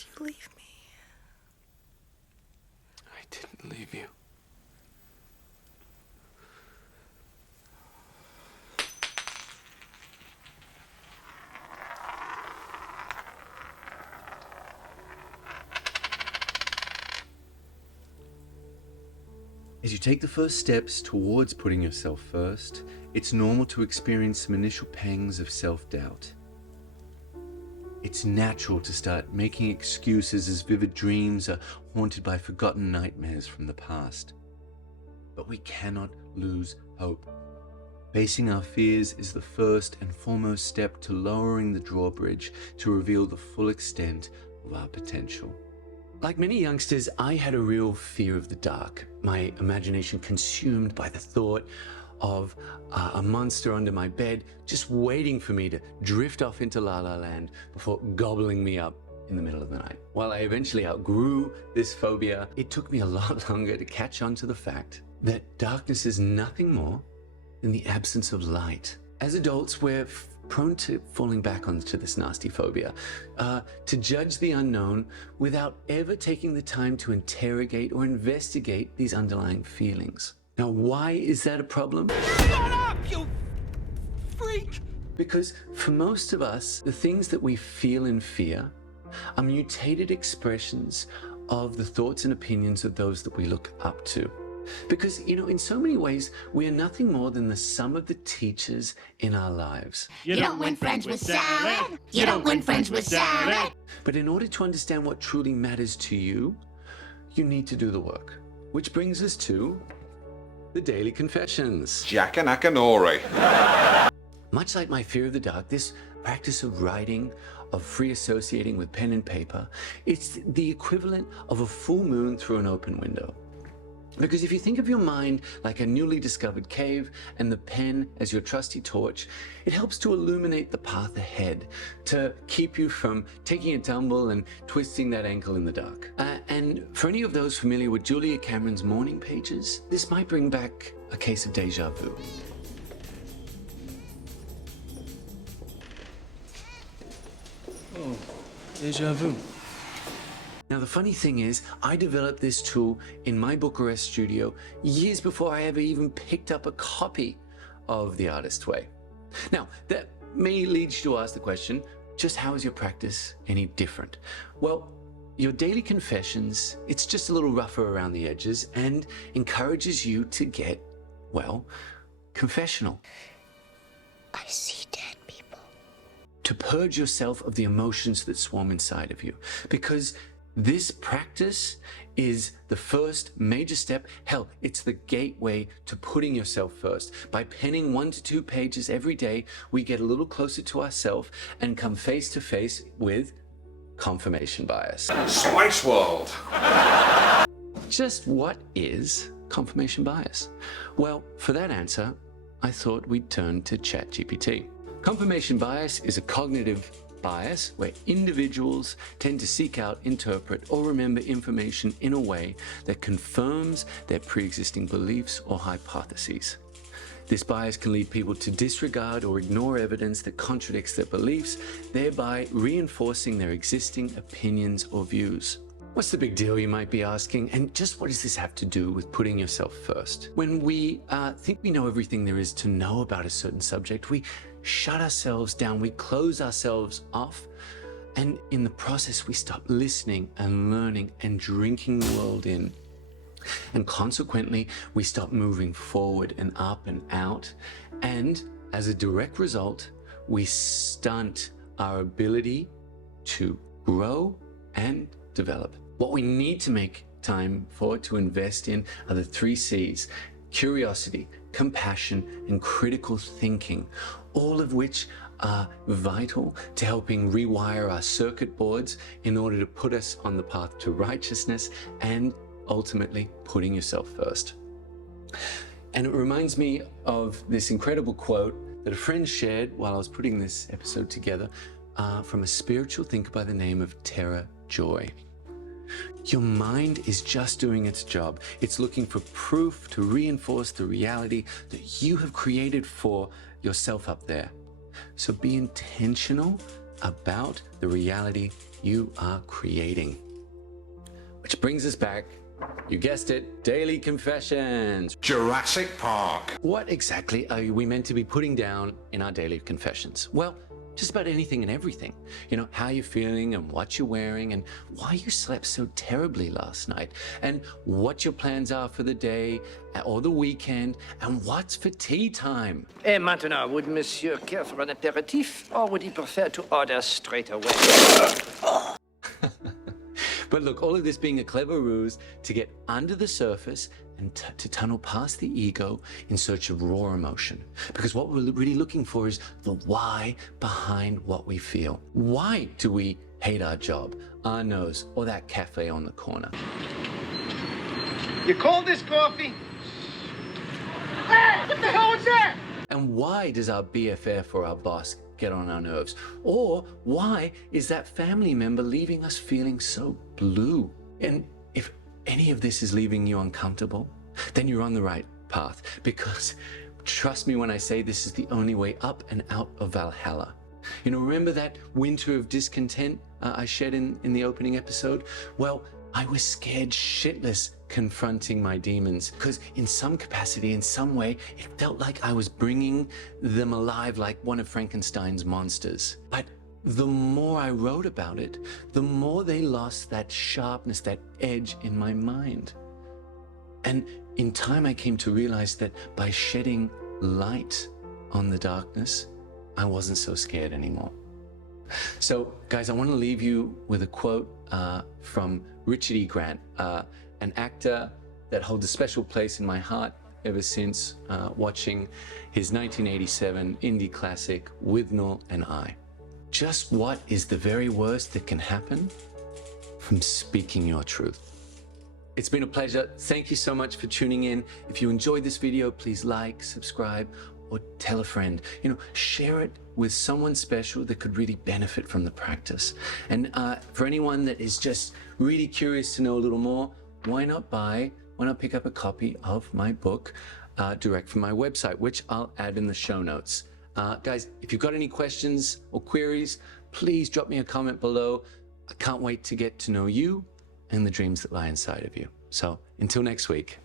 Did you leave me? I didn't leave you. As you take the first steps towards putting yourself first, it's normal to experience some initial pangs of self-doubt. It's natural to start making excuses as vivid dreams are haunted by forgotten nightmares from the past. But we cannot lose hope. Facing our fears is the first and foremost step to lowering the drawbridge to reveal the full extent of our potential. Like many youngsters, I had a real fear of the dark, my imagination consumed by the thought of a monster under my bed just waiting for me to drift off into La La Land before gobbling me up in the middle of the night. While I eventually outgrew this phobia, it took me a lot longer to catch on to the fact that darkness is nothing more than the absence of light. As adults, we're prone to falling back onto this nasty phobia, to judge the unknown without ever taking the time to interrogate or investigate these underlying feelings. Now, why is that a problem? Shut up, you freak! Because for most of us, the things that we feel in fear are mutated expressions of the thoughts and opinions of those that we look up to. Because, in so many ways, we are nothing more than the sum of the teachers in our lives. You don't win friends with salad. You don't win friends with salad. But in order to understand what truly matters to you, you need to do the work. Which brings us to the Daily Confessions. Jackanakanori. Much like my fear of the dark, this practice of writing, of free associating with pen and paper, it's the equivalent of a full moon through an open window. Because if you think of your mind like a newly discovered cave and the pen as your trusty torch, it helps to illuminate the path ahead, to keep you from taking a tumble and twisting that ankle in the dark. And for any of those familiar with Julia Cameron's morning pages, this might bring back a case of deja vu. Oh, deja vu. Now, the funny thing is, I developed this tool in my Bucharest studio years before I ever even picked up a copy of The Artist's Way. Now, that may lead you to ask the question, just how is your practice any different? Well, your daily confessions, it's just a little rougher around the edges and encourages you to get, well, confessional. I see dead people. To purge yourself of the emotions that swarm inside of you. Because this practice is the first major step. Hell, it's the gateway to putting yourself first. By penning 1 to 2 pages every day, we get a little closer to ourselves and come face to face with confirmation bias. Spice World. Just what is confirmation bias? Well, for that answer, I thought we'd turn to ChatGPT. Confirmation bias is a cognitive bias where individuals tend to seek out, interpret, or remember information in a way that confirms their pre-existing beliefs or hypotheses. This bias can lead people to disregard or ignore evidence that contradicts their beliefs, thereby reinforcing their existing opinions or views. What's the big deal, you might be asking? And just what does this have to do with putting yourself first? When we think we know everything there is to know about a certain subject, we shut ourselves down, we close ourselves off, and in the process we stop listening and learning and drinking the world in. And consequently, we stop moving forward and up and out, and as a direct result, we stunt our ability to grow and develop. What we need to make time for, to invest in, are the 3 C's: curiosity, compassion, and critical thinking, all of which are vital to helping rewire our circuit boards in order to put us on the path to righteousness and ultimately putting yourself first. And it reminds me of this incredible quote that a friend shared while I was putting this episode together from a spiritual thinker by the name of Tara Joy. Your mind is just doing its job. It's looking for proof to reinforce the reality that you have created for yourself up there. So be intentional about the reality you are creating. Which brings us back, you guessed it, daily confessions. Jurassic Park. What exactly are we meant to be putting down in our daily confessions? Well, just about anything and everything. You know, how you're feeling and what you're wearing and why you slept so terribly last night and what your plans are for the day or the weekend and what's for tea time. Et maintenant, would Monsieur care for an aperitif, or would he prefer to order straight away? But look, all of this being a clever ruse to get under the surface and to tunnel past the ego in search of raw emotion. Because what we're really looking for is the why behind what we feel. Why do we hate our job, our nose, or that cafe on the corner? You call this coffee? Hey, what the hell was that? And why does our BFF or our boss get on our nerves? Or why is that family member leaving us feeling so blue? And if any of this is leaving you uncomfortable, then you're on the right path, because trust me when I say this is the only way up and out of Valhalla. You know, remember that winter of discontent I shared in the opening episode? Well, I was scared shitless confronting my demons, because in some capacity, in some way, it felt like I was bringing them alive like one of Frankenstein's monsters. But the more I wrote about it, the more they lost that sharpness, that edge in my mind. And in time, I came to realize that by shedding light on the darkness, I wasn't so scared anymore. So, guys, I want to leave you with a quote from Richard E. Grant, an actor that holds a special place in my heart ever since watching his 1987 indie classic, Withnell and I. Just what is the very worst that can happen from speaking your truth? It's been a pleasure. Thank you so much for tuning in. If you enjoyed this video, please like, subscribe, or tell a friend. You know, share it with someone special that could really benefit from the practice. And for anyone that is just really curious to know a little more, why not pick up a copy of my book direct from my website, which I'll add in the show notes. Guys, if you've got any questions or queries, please drop me a comment below. I can't wait to get to know you and the dreams that lie inside of you. So until next week.